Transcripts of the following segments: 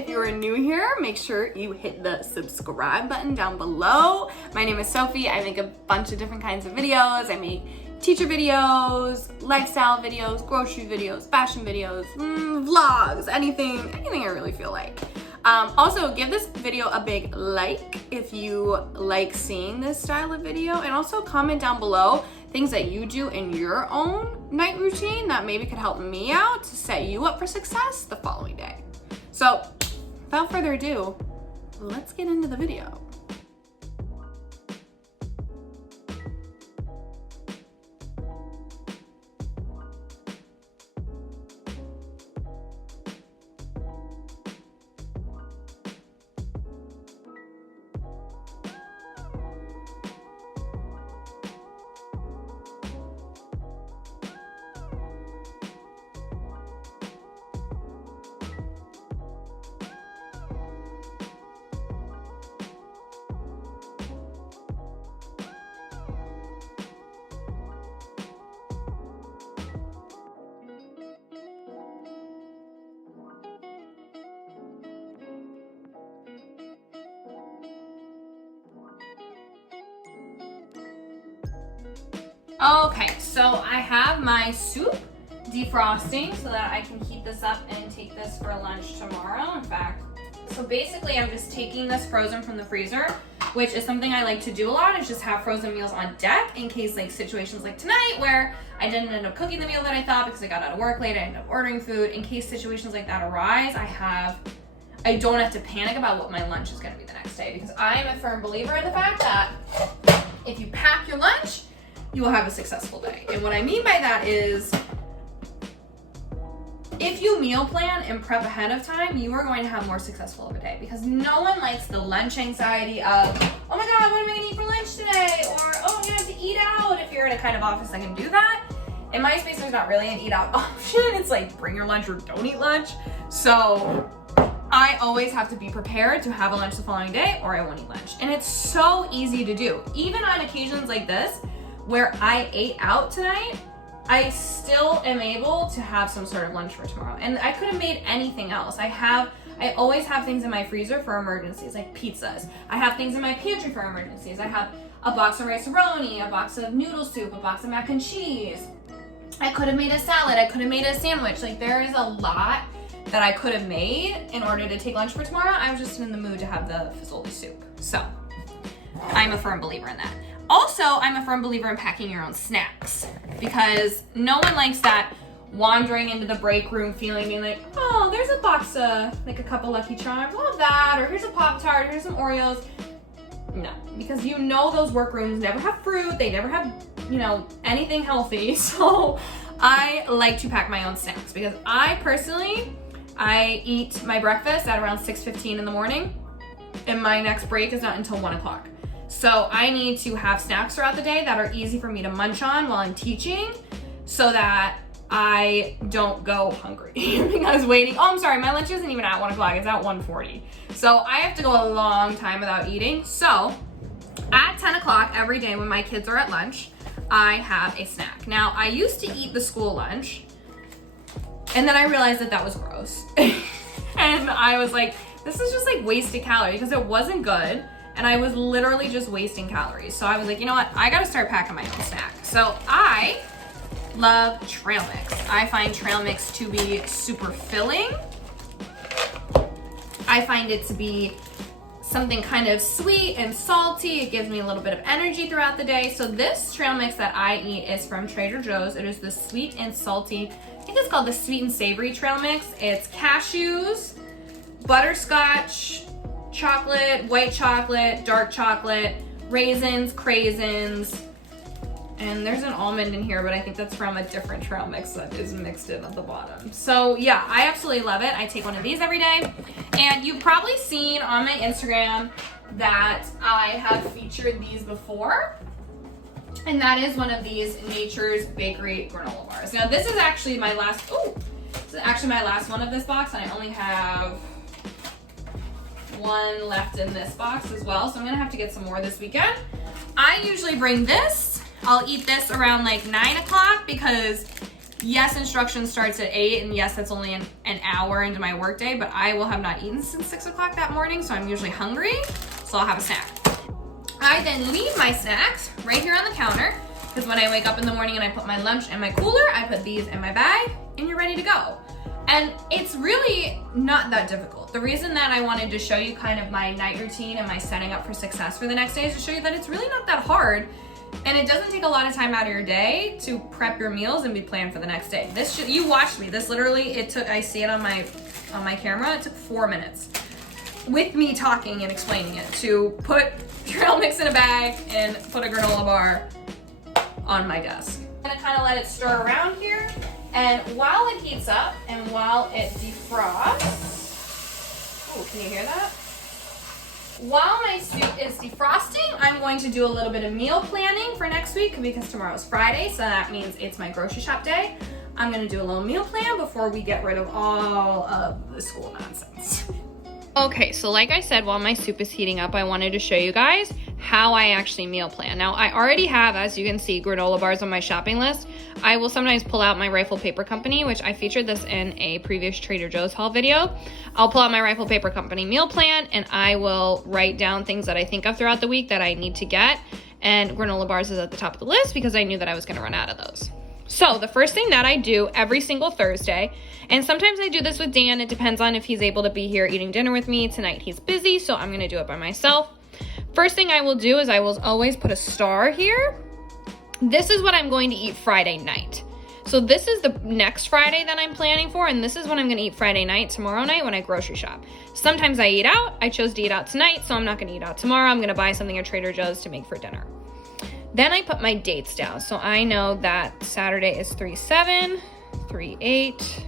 If you are new here, make sure you hit the subscribe button down below. My name is Sophie. I make a bunch of different kinds of videos. I make teacher videos, lifestyle videos, grocery videos, fashion videos, vlogs, anything I really feel like. Also, give this video a big like if you like seeing this style of video, and also comment down below things that you do in your own night routine that maybe could help me out to set you up for success the following day. So, without further ado, let's get into the video. Okay, so I have my soup defrosting so that I can heat this up and take this for lunch tomorrow. In fact, so basically I'm just taking this frozen from the freezer, which is something I like to do a lot, is just have frozen meals on deck in case like situations like tonight where I didn't end up cooking the meal that I thought because I got out of work late, I ended up ordering food. In case situations like that arise, I don't have to panic about what my lunch is gonna be the next day, because I am a firm believer in the fact that if you pack your lunch, you will have a successful day. And what I mean by that is, if you meal plan and prep ahead of time, you are going to have more successful of a day, because no one likes the lunch anxiety of, oh my God, what am I gonna eat for lunch today? Or, oh, I'm gonna have to eat out, if you're in a kind of office that can do that. In my space, there's not really an eat out option. It's like bring your lunch or don't eat lunch. So I always have to be prepared to have a lunch the following day or I won't eat lunch. And it's so easy to do. Even on occasions like this, where I ate out tonight, I still am able to have some sort of lunch for tomorrow. And I could have made anything else. I always have things in my freezer for emergencies, like pizzas. I have things in my pantry for emergencies. I have a box of rice-a-roni, a box of noodle soup, a box of mac and cheese. I could have made a salad. I could have made a sandwich. Like, there is a lot that I could have made in order to take lunch for tomorrow. I was just in the mood to have the fazoli soup. So, I'm a firm believer in that. Also, I'm a firm believer in packing your own snacks, because no one likes that wandering into the break room feeling, being like, oh, there's a box of, like, a couple Lucky Charms, love that, or here's a Pop-Tart, here's some Oreos. No, because you know those workrooms never have fruit, they never have, anything healthy. So I like to pack my own snacks, because I eat my breakfast at around 6:15 in the morning, and my next break is not until 1 o'clock. So I need to have snacks throughout the day that are easy for me to munch on while I'm teaching, so that I don't go hungry because waiting. Oh, I'm sorry, my lunch isn't even at 1 o'clock, it's at 1:40. So I have to go a long time without eating. So at 10 o'clock every day when my kids are at lunch, I have a snack. Now, I used to eat the school lunch, and then I realized that was gross. And I was like, this is just like wasted calories, because it wasn't good. And I was literally just wasting calories. So I was like, you know what? I gotta start packing my own snack. So I love trail mix. I find trail mix to be super filling. I find it to be something kind of sweet and salty. It gives me a little bit of energy throughout the day. So this trail mix that I eat is from Trader Joe's. It is the sweet and salty, I think it's called the sweet and savory trail mix. It's cashews, butterscotch, chocolate, white chocolate, dark chocolate, raisins, craisins, and there's an almond in here, but I think that's from a different trail mix that is mixed in at the bottom. So yeah, I absolutely love it. I take one of these every day, and you've probably seen on my Instagram that I have featured these before, and that is one of these Nature's Bakery granola bars. Now this is actually my last one of this box, and I only have one left in this box as well, so I'm gonna have to get some more this weekend. I usually bring this. I'll eat this around like 9 o'clock, because Yes, instruction starts at 8, and yes, that's only an hour into my workday, but I will have not eaten since 6 o'clock that morning, so I'm usually hungry, so I'll have a snack. I then leave my snacks right here on the counter, because when I wake up in the morning and I put my lunch in my cooler, I put these in my bag, and you're ready to go. And it's really not that difficult. The reason that I wanted to show you kind of my night routine and my setting up for success for the next day is to show you that it's really not that hard. And it doesn't take a lot of time out of your day to prep your meals and be planned for the next day. You watched me. This literally, I see it on my camera. It took 4 minutes with me talking and explaining it to put trail mix in a bag and put a granola bar on my desk. I'm gonna kind of let it stir around here. And while it heats up and while it defrosts, oh, can you hear that? While my soup is defrosting, I'm going to do a little bit of meal planning for next week because tomorrow's Friday, so that means it's my grocery shop day. I'm gonna do a little meal plan before we get rid of all of the school nonsense. Okay, so like I said, while my soup is heating up, I wanted to show you guys how I actually meal plan. Now, I already have, as you can see, granola bars on my shopping list. I will sometimes pull out my Rifle Paper Company, which I featured this in a previous Trader Joe's haul video. I'll pull out my Rifle Paper Company meal plan, and I will write down things that I think of throughout the week that I need to get. And granola bars is at the top of the list because I knew that I was gonna run out of those. So the first thing that I do every single Thursday, and sometimes I do this with Dan, it depends on if he's able to be here eating dinner with me. Tonight he's busy, so I'm gonna do it by myself. First thing I will do is I will always put a star here. This is what I'm going to eat Friday night. So this is the next Friday that I'm planning for, and this is what I'm gonna eat Friday night, tomorrow night when I grocery shop. Sometimes I eat out. I chose to eat out tonight, so I'm not gonna eat out tomorrow. I'm gonna buy something at Trader Joe's to make for dinner. Then I put my dates down. So I know that Saturday is 3/7, 3/8.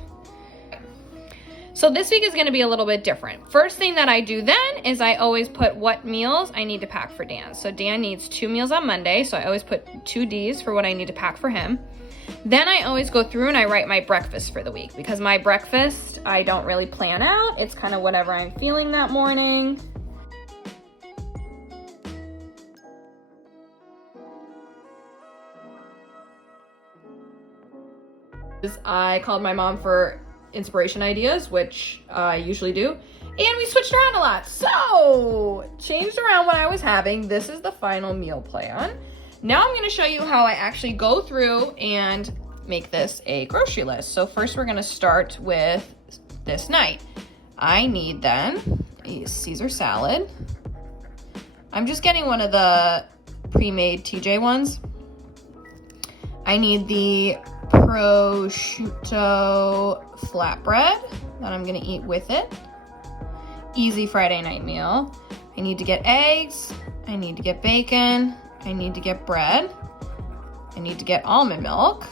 So this week is gonna be a little bit different. First thing that I do then is I always put what meals I need to pack for Dan. So Dan needs 2 meals on Monday, so I always put 2 Ds for what I need to pack for him. Then I always go through and I write my breakfast for the week because my breakfast, I don't really plan out. It's kind of whatever I'm feeling that morning. I called my mom for inspiration ideas, which I usually do, and we switched around a lot. So, changed around what I was having. This is the final meal plan. Now I'm gonna show you how I actually go through and make this a grocery list. So first we're gonna start with this night. I need then a Caesar salad. I'm just getting one of the pre-made TJ ones. I need the prosciutto flatbread that I'm gonna eat with it. Easy Friday night meal. I need to get eggs, I need to get bacon, I need to get bread, I need to get almond milk.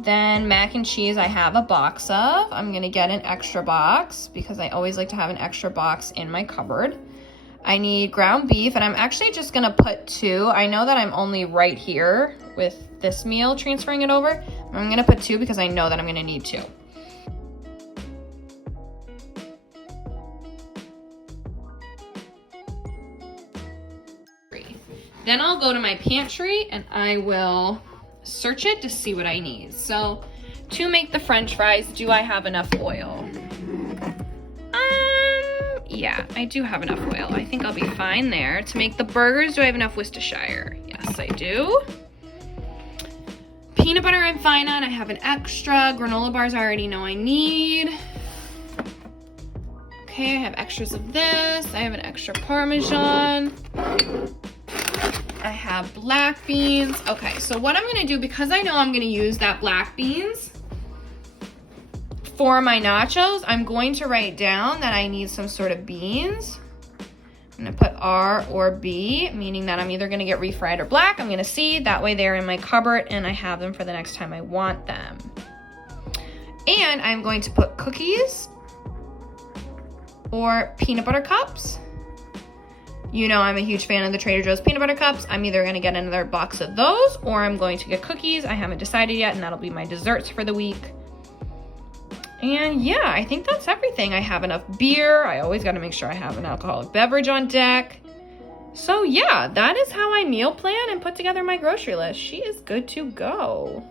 Then mac and cheese I have a box of. I'm gonna get an extra box because I always like to have an extra box in my cupboard. I need ground beef, and I'm actually just gonna put 2. I know that I'm only right here with this meal transferring it over. I'm gonna put 2 because I know that I'm gonna need 2. Then I'll go to my pantry and I will search it to see what I need. So to make the French fries, do I have enough oil? Yeah, I do have enough oil. I think I'll be fine there. To make the burgers, do I have enough Worcestershire? Yes, I do. Peanut butter I'm fine on. I have an extra. Granola bars I already know I need. Okay, I have extras of this. I have an extra Parmesan. I have black beans. Okay, so what I'm gonna do, because I know I'm gonna use that black beans for my nachos, I'm going to write down that I need some sort of beans. I'm gonna put R or B, meaning that I'm either gonna get refried or black. I'm gonna see, that way they're in my cupboard and I have them for the next time I want them. And I'm going to put cookies or peanut butter cups. You know I'm a huge fan of the Trader Joe's peanut butter cups. I'm either gonna get another box of those or I'm going to get cookies. I haven't decided yet, and that'll be my desserts for the week. And yeah, I think that's everything. I have enough beer. I always gotta make sure I have an alcoholic beverage on deck. So yeah, that is how I meal plan and put together my grocery list. She is good to go.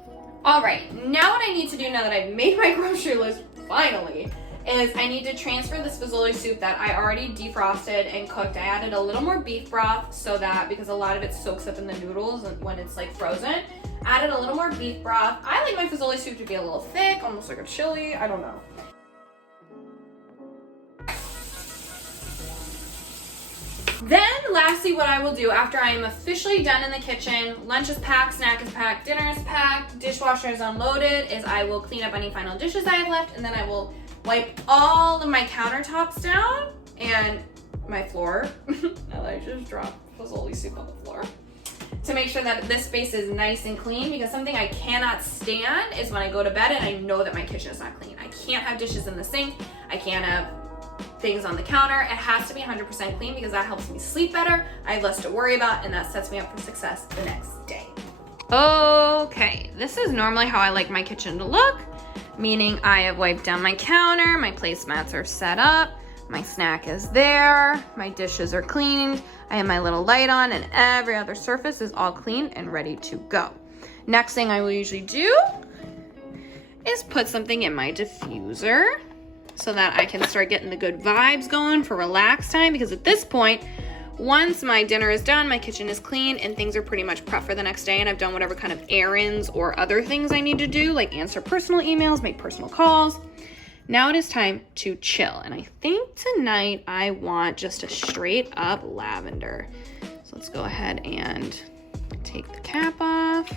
All right, now what I need to do now that I've made my grocery list finally is I need to transfer this fazoli soup that I already defrosted and cooked. I added a little more beef broth so that, because a lot of it soaks up in the noodles when it's like frozen, added a little more beef broth. I like my fazoli soup to be a little thick, almost like a chili, I don't know. Then lastly, what I will do after I am officially done in the kitchen, lunch is packed, snack is packed, dinner is packed, dishwasher is unloaded, is I will clean up any final dishes I have left, and then I will wipe all of my countertops down and my floor. Now that I just dropped fazoli soup on the floor. To make sure that this space is nice and clean, because something I cannot stand is when I go to bed and I know that my kitchen is not clean. I can't have dishes in the sink. I can't have things on the counter. It has to be 100% clean because that helps me sleep better. I have less to worry about, and that sets me up for success the next day. Okay, this is normally how I like my kitchen to look, meaning I have wiped down my counter, my placemats are set up, my snack is there, my dishes are cleaned, I have my little light on, and every other surface is all clean and ready to go. Next thing I will usually do is put something in my diffuser so that I can start getting the good vibes going for relax time, because at this point, once my dinner is done, my kitchen is clean, and things are pretty much prepped for the next day, and I've done whatever kind of errands or other things I need to do, like answer personal emails, make personal calls. Now it is time to chill, and I think tonight I want just a straight up lavender. So let's go ahead and take the cap off.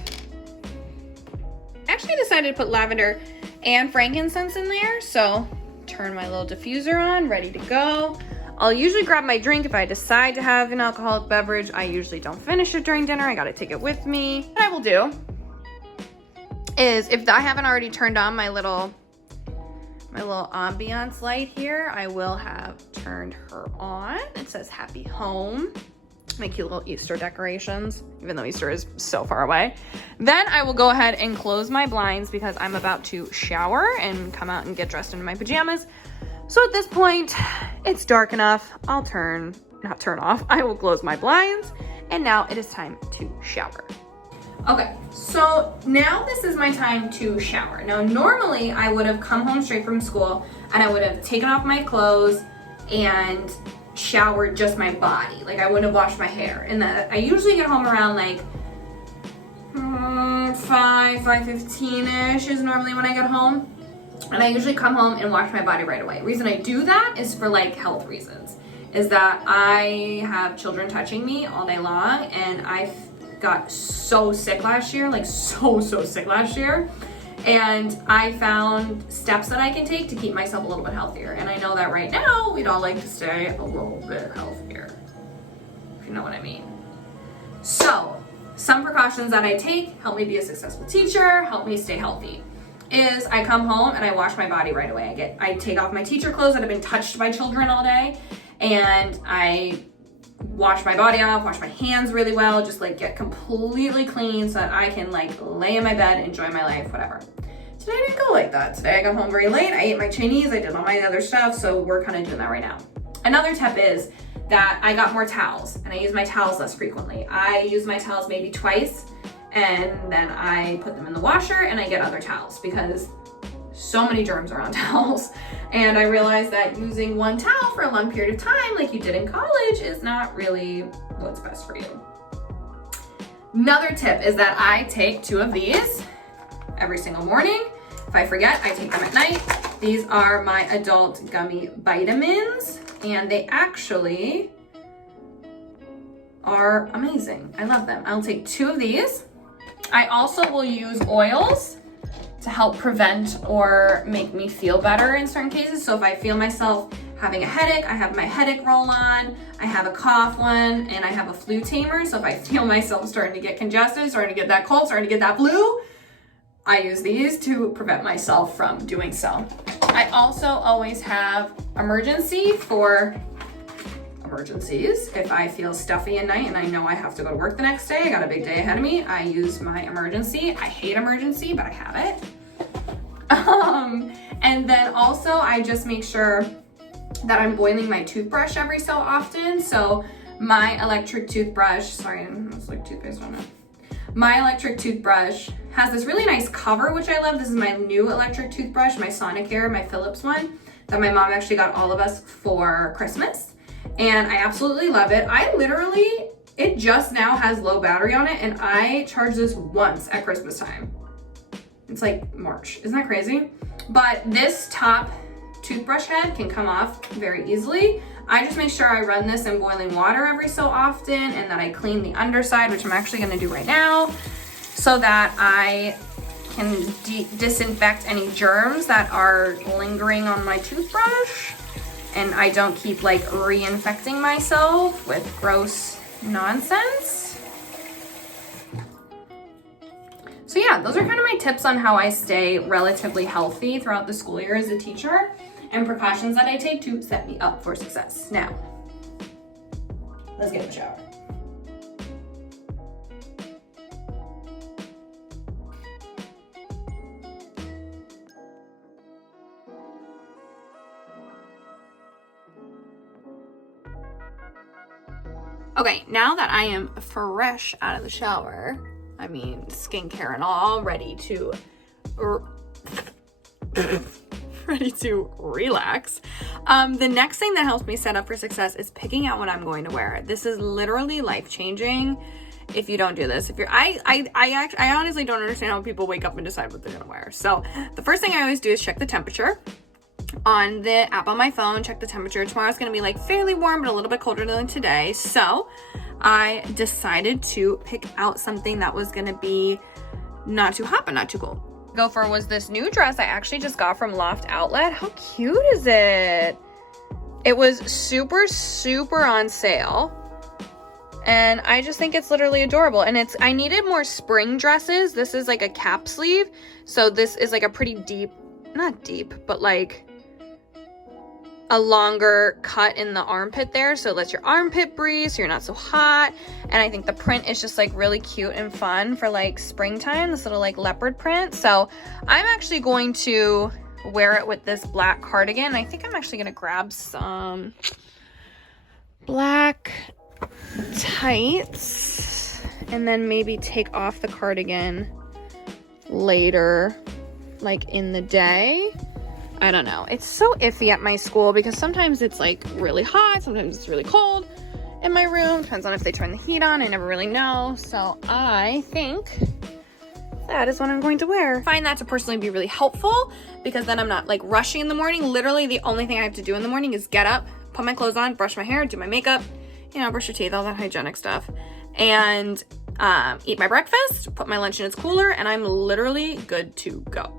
I actually decided to put lavender and frankincense in there, so turn my little diffuser on, ready to go. I'll usually grab my drink if I decide to have an alcoholic beverage. I usually don't finish it during dinner. I gotta take it with me. What I will do is, if I haven't already turned on my little ambiance light here, I will have turned her on. It says happy home. My cute little Easter decorations, even though Easter is so far away. Then I will go ahead and close my blinds because I'm about to shower and come out and get dressed in my pajamas. So at this point, it's dark enough. I'll not turn off. I will close my blinds. And now it is time to shower. Okay, so now this is my time to shower. Now, normally I would have come home straight from school and I would have taken off my clothes and showered just my body. Like, I wouldn't have washed my hair. And I usually get home around like 5:15-ish is normally when I get home. And I usually come home and wash my body right away. The reason I do that is for like health reasons. Is that I have children touching me all day long, and I got so sick last year, like so sick last year. And I found steps that I can take to keep myself a little bit healthier. And I know that right now, we'd all like to stay a little bit healthier, if you know what I mean. So, some precautions that I take help me be a successful teacher, help me stay healthy, is I come home and I wash my body right away. I take off my teacher clothes that have been touched by children all day, and I wash my body off, wash my hands really well, just like get completely clean so that I can like lay in my bed, enjoy my life, whatever. Today I didn't go like that. Today I got home very late, I ate my Chinese, I did all my other stuff, so we're kind of doing that right now. Another tip is that I got more towels, and I use my towels less frequently. I use my towels maybe twice, and then I put them in the washer and I get other towels, because so many germs are on towels. And I realized that using one towel for a long period of time, like you did in college, is not really what's best for you. Another tip is that I take 2 of these every single morning. If I forget, I take them at night. These are my adult gummy vitamins, and they actually are amazing. I love them. I'll take 2 of these. I also will use oils to help prevent or make me feel better in certain cases. So if I feel myself having a headache, I have my headache roll on, I have a cough one, and I have a flu tamer. So if I feel myself starting to get congested, starting to get that cold, starting to get that flu, I use these to prevent myself from doing so. I also always have emergency for emergencies. If I feel stuffy at night and I know I have to go to work the next day, I got a big day ahead of me, I use my emergency. I hate emergency, but I have it. And then also I just make sure that I'm boiling my toothbrush every so often. So My electric toothbrush, sorry, it's like toothpaste on it. My electric toothbrush has this really nice cover, which I love. This is my new electric toothbrush, my Sonicare, my Philips one, that my mom actually got all of us for Christmas. And I absolutely love it. It just now has low battery on it, and I charged this once at Christmas time. It's like March, isn't that crazy? But this top toothbrush head can come off very easily. I just make sure I run this in boiling water every so often, and that I clean the underside, which I'm actually gonna do right now, so that I can disinfect any germs that are lingering on my toothbrush, and I don't keep like reinfecting myself with gross nonsense. So yeah, those are kind of my tips on how I stay relatively healthy throughout the school year as a teacher, and precautions that I take to set me up for success. Now, let's get in the shower. Okay, now that I am fresh out of the shower, I mean skincare and all, ready to relax. The next thing that helps me set up for success is picking out what I'm going to wear. This is literally life-changing if you don't do this. I honestly don't understand how people wake up and decide what they're gonna wear. So the first thing I always do is check the temperature. On the app on my phone, check the temperature. Tomorrow's gonna be like fairly warm, but a little bit colder than today. So I decided to pick out something that was gonna be not too hot, but not too cold. Go for was this new dress I actually just got from Loft Outlet. How cute is it? It was super, super on sale. And I just think it's literally adorable. And I needed more spring dresses. This is like a cap sleeve. So this is like a pretty deep, not deep, but like a longer cut in the armpit there, so it lets your armpit breathe, so you're not so hot. And I think the print is just like really cute and fun for like springtime, this little like leopard print. So I'm actually going to wear it with this black cardigan. I think I'm actually gonna grab some black tights and then maybe take off the cardigan later, like in the day. I don't know. It's so iffy at my school because sometimes it's like really hot, sometimes it's really cold in my room. Depends on if they turn the heat on. I never really know. So I think that is what I'm going to wear. I find that to personally be really helpful because then I'm not like rushing in the morning. Literally the only thing I have to do in the morning is get up, put my clothes on, brush my hair, do my makeup, you know, brush your teeth, all that hygienic stuff, and eat my breakfast, put my lunch in its cooler, and I'm literally good to go.